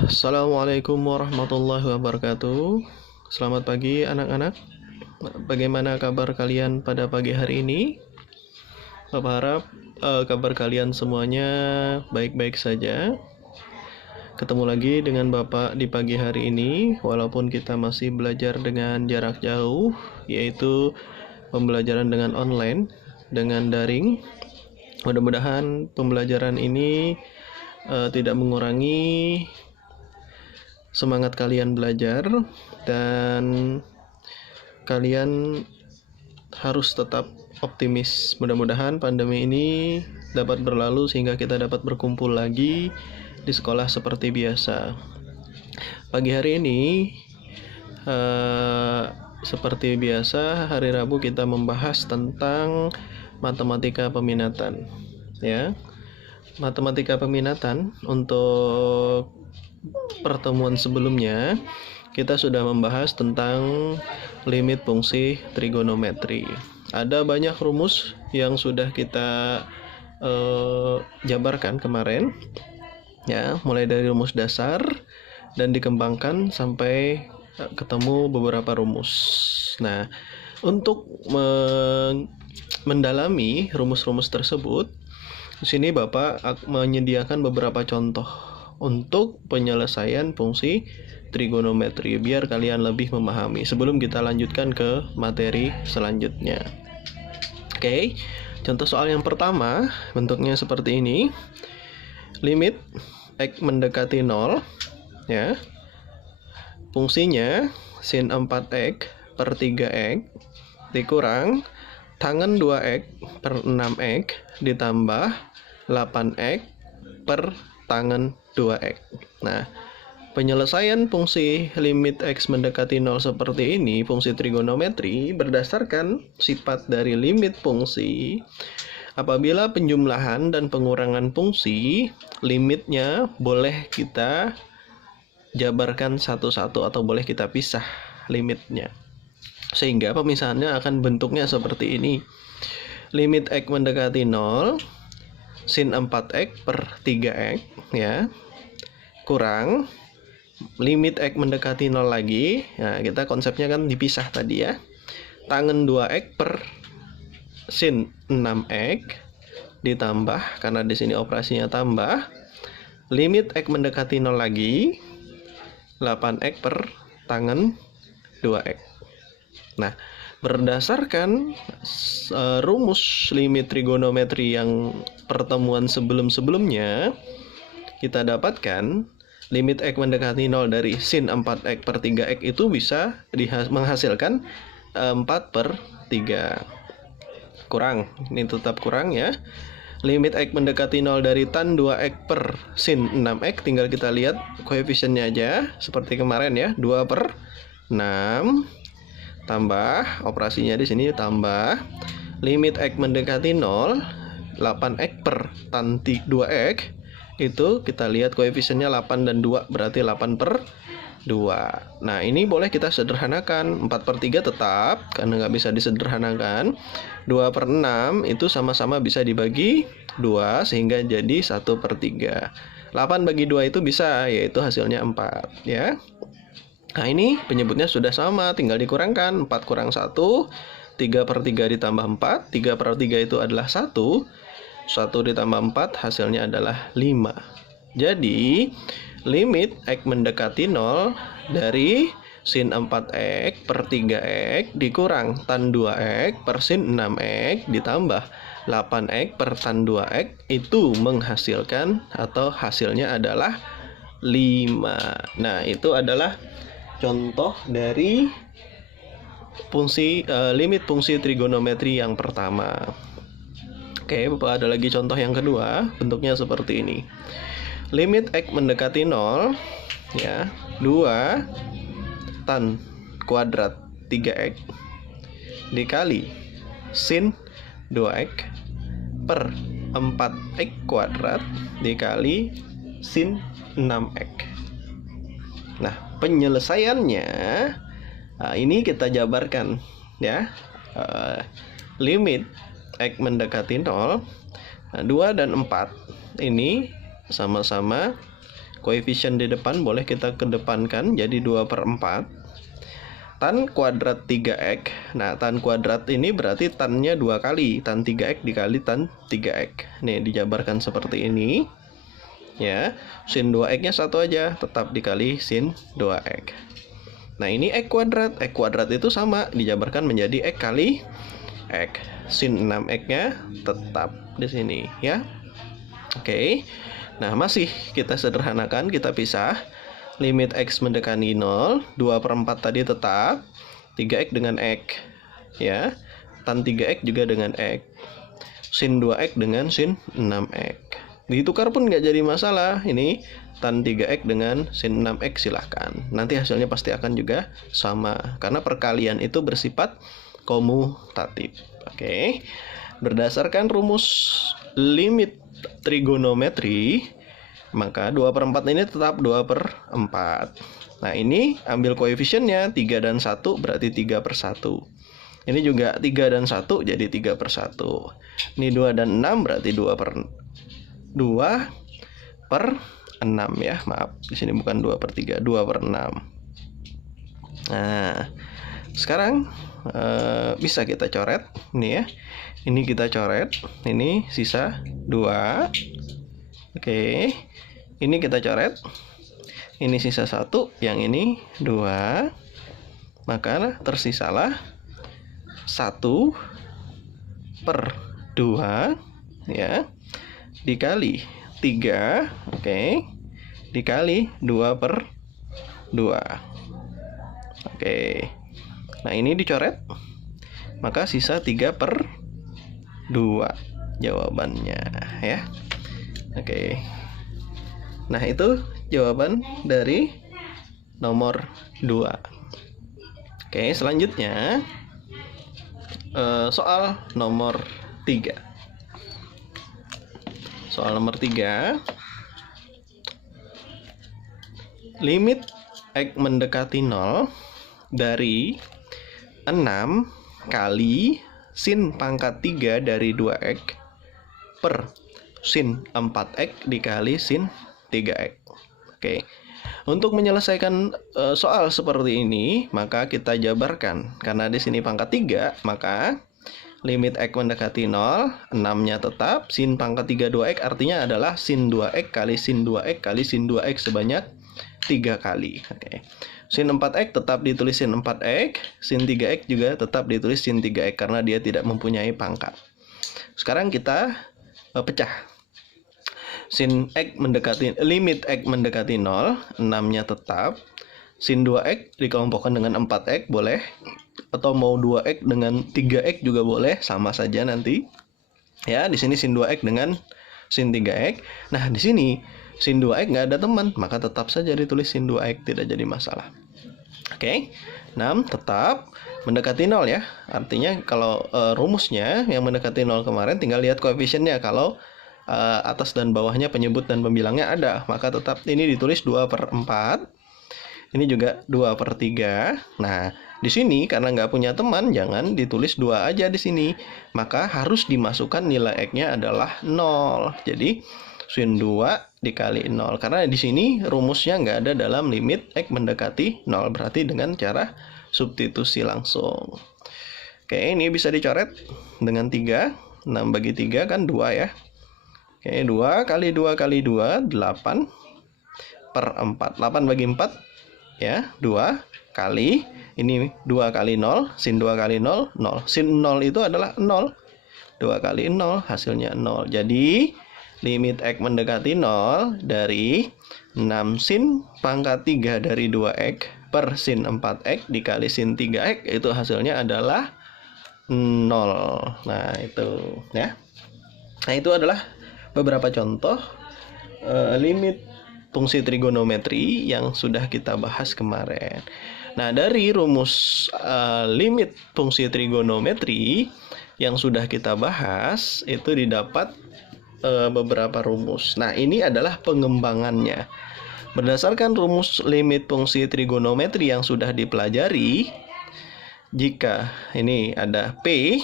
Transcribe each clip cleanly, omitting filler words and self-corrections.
Assalamualaikum warahmatullahi wabarakatuh. Selamat pagi anak-anak. Bagaimana kabar kalian pada pagi hari ini? Bapak harap kabar kalian semuanya baik-baik saja. Ketemu lagi dengan Bapak di pagi hari ini, walaupun kita masih belajar dengan jarak jauh, yaitu pembelajaran dengan online, dengan daring. Mudah-mudahan pembelajaran ini tidak mengurangi semangat kalian belajar, dan kalian harus tetap optimis. Mudah-mudahan pandemi ini dapat berlalu sehingga kita dapat berkumpul lagi di sekolah seperti biasa. Pagi hari ini seperti biasa, hari Rabu kita membahas tentang matematika peminatan, ya. Matematika peminatan. Untuk pertemuan sebelumnya kita sudah membahas tentang limit fungsi trigonometri. Ada banyak rumus yang sudah kita jabarkan kemarin, ya, mulai dari rumus dasar dan dikembangkan sampai ketemu beberapa rumus. Nah, untuk mendalami rumus-rumus tersebut, di sini Bapak menyediakan beberapa contoh untuk penyelesaian fungsi trigonometri biar kalian lebih memahami sebelum kita lanjutkan ke materi selanjutnya. Oke, contoh soal yang pertama bentuknya seperti ini. Limit x mendekati 0, ya. Fungsinya sin 4x per 3x dikurang tangen 2x per 6x ditambah 8x per tangen 2x. Nah, penyelesaian fungsi limit x mendekati 0 seperti ini, fungsi trigonometri, berdasarkan sifat dari limit fungsi. Apabila penjumlahan dan pengurangan fungsi, limitnya boleh kita jabarkan satu-satu atau boleh kita pisah limitnya. Sehingga pemisahannya akan bentuknya seperti ini. Limit x mendekati 0, sin 4x per 3x, ya, kurang limit x mendekati 0 lagi. Nah, kita konsepnya kan dipisah tadi, ya. Tangen 2x per sin 6x ditambah, karena di sini operasinya tambah, limit x mendekati 0 lagi, 8x per tangen 2x. Nah, berdasarkan rumus limit trigonometri yang pertemuan sebelum-sebelumnya, kita dapatkan limit x mendekati 0 dari sin 4x per 3x itu bisa menghasilkan 4 per 3. Kurang, ini tetap kurang, ya. Limit x mendekati 0 dari tan 2x per sin 6x, tinggal kita lihat koefisiennya aja seperti kemarin, ya. 2 per 6 tambah, operasinya di sini tambah, limit x mendekati 0, 8x per tan 2x, itu kita lihat koefisiennya 8 dan 2, berarti 8 per 2. Nah, ini boleh kita sederhanakan. 4 per 3 tetap, karena nggak bisa disederhanakan. 2 per 6 itu sama-sama bisa dibagi 2, sehingga jadi 1 per 3. 8 bagi 2 itu bisa, yaitu hasilnya 4, ya. Nah, ini penyebutnya sudah sama, tinggal dikurangkan. 4 kurang 1, 3 per 3 ditambah 4, 3 per 3 itu adalah 1, 1 ditambah 4 hasilnya adalah 5. Jadi, limit x mendekati 0 dari sin 4x per 3x dikurang tan 2x per sin 6x ditambah 8x per tan 2x itu menghasilkan, atau hasilnya adalah 5. Nah, itu adalah contoh dari fungsi limit fungsi trigonometri yang pertama. Oke, Bapak ada lagi contoh yang kedua, bentuknya seperti ini. Limit x mendekati 0, ya, 2 tan kuadrat 3x dikali sin 2x per 4x kuadrat dikali sin 6x. Nah, penyelesaiannya ini kita jabarkan, ya. Limit x mendekati 0, 2 dan 4 ini sama-sama Koefisien di depan boleh kita kedepankan jadi 2/4. Tan kuadrat 3x. Nah, tan kuadrat ini berarti tannya 2 kali. Tan 3x dikali tan 3x. Nih, dijabarkan seperti ini. Ya, sin 2x-nya 1 aja, tetap dikali sin 2x. Nah, ini x kuadrat. X kuadrat itu sama, dijabarkan menjadi x kali x. Sin 6x-nya tetap di sini, ya. Oke. Nah, masih kita sederhanakan, kita pisah. Limit x mendekati 0, 2/4 tadi tetap, 3x dengan x, ya. Tan 3x juga dengan x. Sin 2x dengan sin 6x. Ditukar pun nggak jadi masalah. Ini tan 3x dengan sin 6x silahkan. Nanti hasilnya pasti akan juga sama, karena perkalian itu bersifat komutatif. Oke. Berdasarkan rumus limit trigonometri, maka 2/4 ini tetap 2/4. Nah, ini ambil koefisiennya 3 dan 1 berarti 3/1. Ini juga 3 dan 1 jadi 3/1. Ini 2 dan 6 berarti 2/6 ya. Maaf, di sini bukan 2/3, 2/6. Nah, sekarang bisa kita coret ini ya. Ini kita coret, ini sisa 2. Oke. Ini kita coret. Ini sisa 1, yang ini 2. Maka tersisalah 1/2 ya, dikali 3, oke, dikali 2/2. Oke. Nah, ini dicoret, maka sisa 3/2 jawabannya, ya. Oke. Nah, itu jawaban dari nomor 2. Oke, selanjutnya soal nomor 3. Soal nomor 3. Limit x mendekati 0 dari 6 kali sin pangkat 3 dari 2x per sin 4x dikali sin 3x. Oke. Untuk menyelesaikan soal seperti ini, maka kita jabarkan. Karena di sini pangkat 3, maka limit x mendekati 0, 6-nya tetap, sin pangkat 3 2x artinya adalah sin 2x kali sin 2x kali sin 2x sebanyak 3 kali. Oke. Sin 4x tetap ditulis sin 4x, sin 3x juga tetap ditulis sin 3x karena dia tidak mempunyai pangkat. Sekarang kita pecah. Sin x mendekati, limit x mendekati 0, 6-nya tetap. Sin 2x dikelompokkan dengan 4x boleh, atau mau 2x dengan 3x juga boleh, sama saja nanti. Ya, di sini sin 2x dengan sin 3x. Nah, di sini sin 2x nggak ada teman, maka tetap saja ditulis sin 2x, tidak jadi masalah. Oke. 6 tetap mendekati 0 ya. Artinya kalau rumusnya yang mendekati 0 kemarin tinggal lihat koefisiennya. Kalau atas dan bawahnya penyebut dan pembilangnya ada, maka tetap ini ditulis 2/4. Ini juga 2/3. Nah, di sini karena nggak punya teman, jangan ditulis 2 aja di sini. Maka harus dimasukkan nilai x-nya adalah 0. Jadi sin 2 dikali 0. Karena di sini rumusnya nggak ada dalam limit x mendekati 0. Berarti dengan cara substitusi langsung. Oke, ini bisa dicoret dengan 3. 6 bagi 3 kan 2 ya. Oke, 2 kali 2 kali 2, 8/4. 8 bagi 4, ya, 2 kali, ini 2 kali 0, sin 2 kali 0, 0. Sin 0 itu adalah 0. 2 kali 0, hasilnya 0. Jadi, limit x mendekati 0 dari 6 sin pangkat 3 dari 2x per sin 4x dikali sin 3x, itu hasilnya adalah 0. Nah, itu, ya. Nah, itu adalah beberapa contoh limit fungsi trigonometri yang sudah kita bahas kemarin. Nah, dari rumus limit fungsi trigonometri yang sudah kita bahas itu didapat beberapa rumus. Nah, ini adalah pengembangannya. Berdasarkan rumus limit fungsi trigonometri yang sudah dipelajari, jika ini ada P,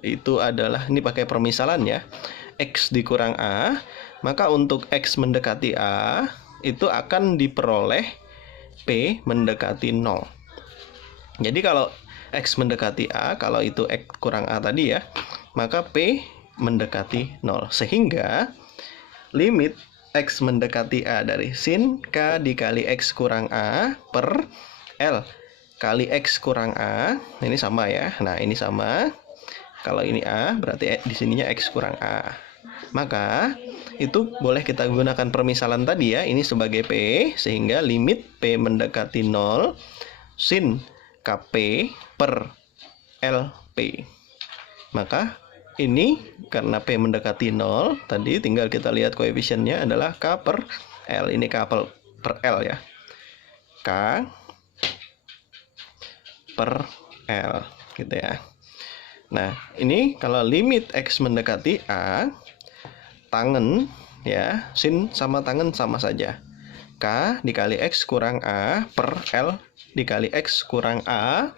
itu adalah, ini pakai permisalan ya, X dikurang A, maka untuk X mendekati A, itu akan diperoleh P mendekati 0. Jadi kalau X mendekati A, kalau itu X kurang A tadi ya, maka P mendekati 0. Sehingga limit X mendekati A dari sin K dikali X kurang A per L kali X kurang A, ini sama ya. Nah, ini sama. Kalau ini A, berarti di sininya X kurang A. Maka, itu boleh kita gunakan permisalan tadi ya. Ini sebagai P, sehingga limit P mendekati 0, sin KP per LP. Maka, ini karena P mendekati 0, tadi tinggal kita lihat koefisiennya adalah K per L. Ini K per L ya. K per L gitu ya. Nah, ini kalau limit X mendekati A, tangen ya, sin sama tangen sama saja. K dikali X kurang A per L dikali X kurang A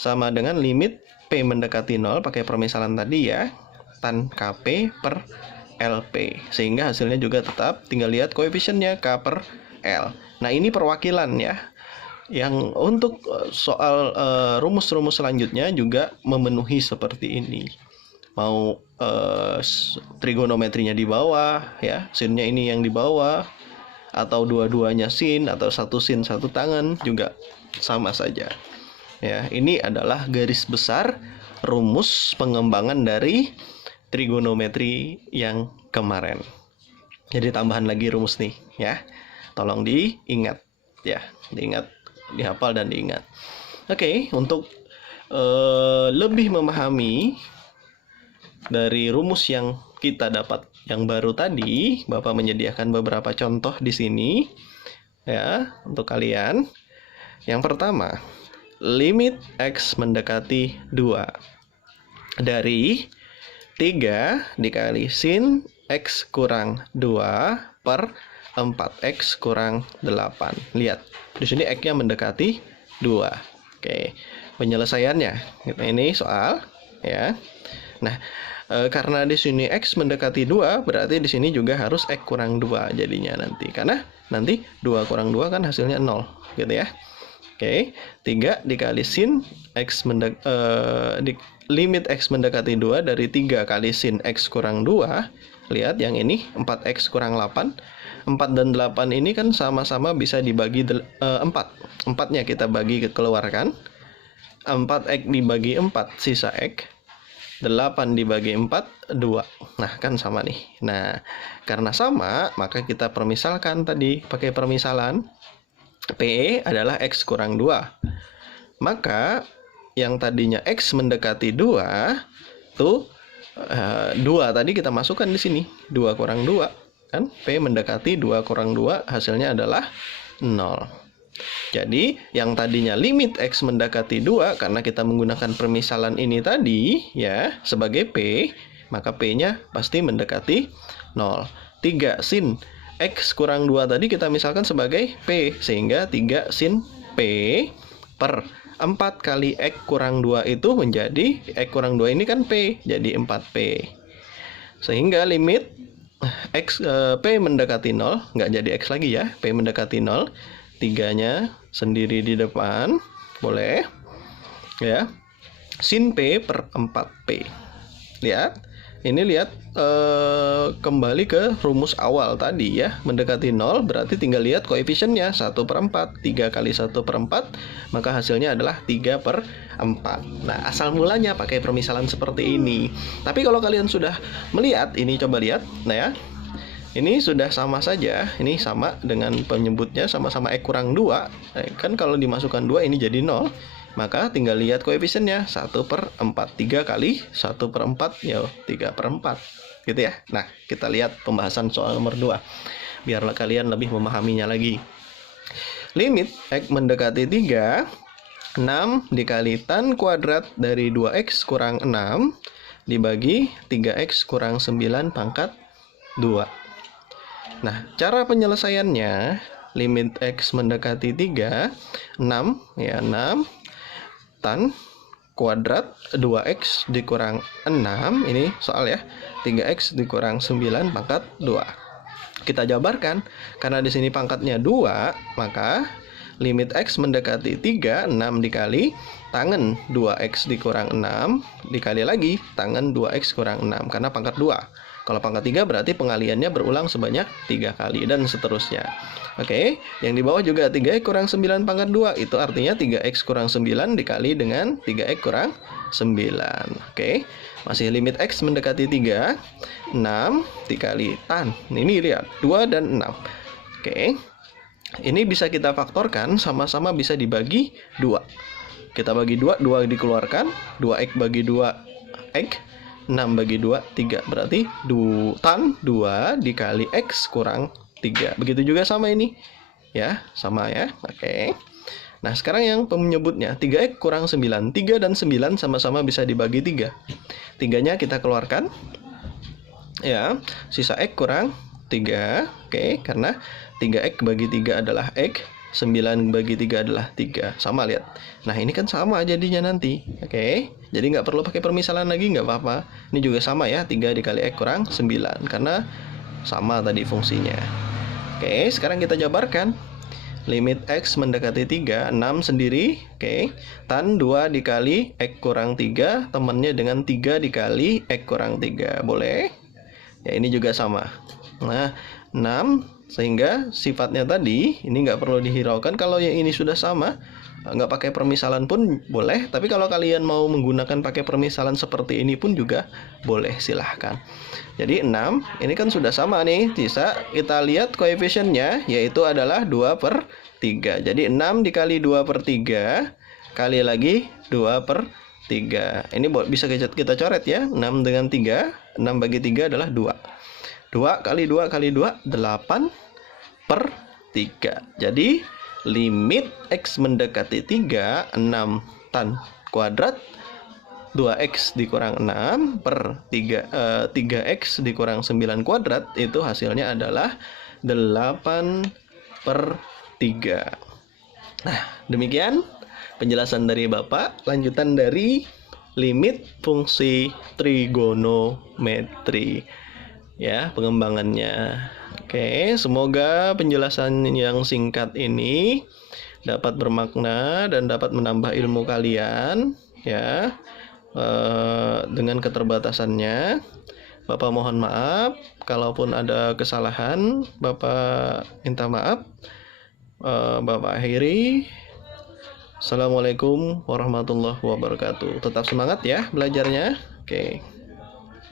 sama dengan limit P mendekati 0 pakai permisalan tadi ya, tan KP per LP. Sehingga hasilnya juga tetap, tinggal lihat koefisiennya K per L. Nah, ini perwakilan ya. Yang untuk soal rumus-rumus selanjutnya juga memenuhi seperti ini. Mau trigonometrinya di bawah ya, sinnya ini yang di bawah, atau dua-duanya sin, atau satu sin satu tangan juga sama saja ya. Ini adalah garis besar rumus pengembangan dari trigonometri yang kemarin. Jadi tambahan lagi rumus nih ya, tolong diingat ya, diingat, dihafal dan diingat. Oke, untuk lebih memahami dari rumus yang kita dapat yang baru tadi, Bapak menyediakan beberapa contoh di sini ya untuk kalian. Yang pertama, limit X mendekati 2 dari 3 dikali sin X kurang 2 per 4X kurang 8. Lihat, di sini X-nya mendekati 2. Oke, penyelesaiannya. Ini soal ya. Nah, karena di sini X mendekati 2, berarti di sini juga harus X kurang 2 jadinya nanti. Karena nanti 2 kurang 2 kan hasilnya 0, gitu ya. Oke, 3 dikali sin X limit X mendekati 2 dari 3 kali sin X kurang 2. Lihat yang ini 4X kurang 8. 4 dan 8 ini kan sama-sama bisa dibagi 4. 4-nya kita bagi keluarkan. 4X dibagi 4 sisa X. 8 dibagi 4 2. Nah, kan sama nih. Nah, karena sama, maka kita permisalkan tadi pakai permisalan P adalah X kurang 2. Maka yang tadinya X mendekati 2 tuh 2 tadi kita masukkan di sini. 2 kurang 2. Kan P mendekati 2 kurang 2 hasilnya adalah 0. Jadi yang tadinya limit X mendekati 2 karena kita menggunakan permisalan ini tadi ya sebagai P, maka P-nya pasti mendekati 0. 3 sin X kurang 2 tadi kita misalkan sebagai P, sehingga 3 sin P per 4 kali X kurang 2 itu menjadi X kurang 2 ini kan P, jadi 4P. Sehingga limit X P mendekati 0, nggak jadi X lagi ya, P mendekati 0, 3-nya sendiri di depan, boleh ya, sin P per 4P. Lihat, ini lihat kembali ke rumus awal tadi ya, mendekati 0 berarti tinggal lihat koefisiennya 1/4, 3 kali 1/4, maka hasilnya adalah 3/4. Nah, asal mulanya pakai permisalan seperti ini. Tapi kalau kalian sudah melihat, ini coba lihat, nah ya, ini sudah sama saja, ini sama dengan penyebutnya, sama-sama X kurang 2, kan kalau dimasukkan 2 ini jadi 0, maka tinggal lihat koefisiennya 1/4, 3 kali 1/4 ya 3/4 gitu ya. Nah, kita lihat pembahasan soal nomor 2 biarlah kalian lebih memahaminya lagi. Limit X mendekati 3, 6 dikali tan kuadrat dari 2X kurang 6 dibagi 3X kurang 9 pangkat 2. Nah, cara penyelesaiannya, limit X mendekati 3, 6 ya, 6 tan kuadrat 2X dikurang 6, ini soal ya, 3X dikurang 9 pangkat 2. Kita jabarkan. Karena di sini pangkatnya 2, maka limit X mendekati 3, 6 dikali tangen 2X dikurang 6, dikali lagi tangen 2X kurang 6, karena pangkat 2. Kalau pangkat 3 berarti pengaliannya berulang sebanyak 3 kali, dan seterusnya. Oke, yang di bawah juga 3X kurang 9 pangkat 2, itu artinya 3X kurang 9 dikali dengan 3X kurang 9. Oke, masih limit X mendekati 3, 6 dikali tan. Ini lihat, 2 dan 6. Oke, ini bisa kita faktorkan, sama-sama bisa dibagi 2. Kita bagi 2, 2 dikeluarkan, 2X bagi 2X, 6 bagi 2, 3. Berarti tan 2 dikali X kurang 3. Begitu juga sama ini. Ya, sama ya. Oke. Nah, sekarang yang penyebutnya 3X kurang 9. 3 dan 9 sama-sama bisa dibagi 3. 3-nya kita keluarkan. Ya, sisa X kurang 3. Oke, karena 3X bagi 3 adalah X, 9 bagi 3 adalah 3. Sama, lihat. Nah, ini kan sama jadinya nanti. Oke, jadi nggak perlu pakai permisalan lagi, nggak apa-apa. Ini juga sama ya, 3 dikali X kurang 9. Karena sama tadi fungsinya. Oke, sekarang kita jabarkan. Limit X mendekati 3, 6 sendiri. Oke, tan 2 dikali X kurang 3, temannya dengan 3 dikali X kurang 3. Boleh? Ya, ini juga sama. Nah, 6, sehingga sifatnya tadi ini nggak perlu dihiraukan. Kalau yang ini sudah sama, nggak pakai permisalan pun boleh. Tapi kalau kalian mau menggunakan pakai permisalan seperti ini pun juga boleh, silahkan. Jadi 6, ini kan sudah sama nih. Bisa kita lihat koefisiennya, yaitu adalah 2/3. Jadi 6 dikali 2/3, kali lagi 2/3. Ini bisa kita coret ya. 6 dengan 3, 6 bagi 3 adalah 2. 2 kali 2 kali 2, 8/3. Jadi limit X mendekati 3, 6 tan kuadrat 2X dikurang 6 per 3X dikurang 9 kuadrat, itu hasilnya adalah 8/3. Nah, demikian penjelasan dari Bapak, lanjutan dari limit fungsi trigonometri. Ya, pengembangannya. Oke, semoga penjelasan yang singkat ini dapat bermakna dan dapat menambah ilmu kalian, ya. Dengan keterbatasannya, Bapak mohon maaf. Kalaupun ada kesalahan, Bapak minta maaf. Bapak akhiri. Assalamualaikum warahmatullahi wabarakatuh. Tetap semangat ya belajarnya. Oke.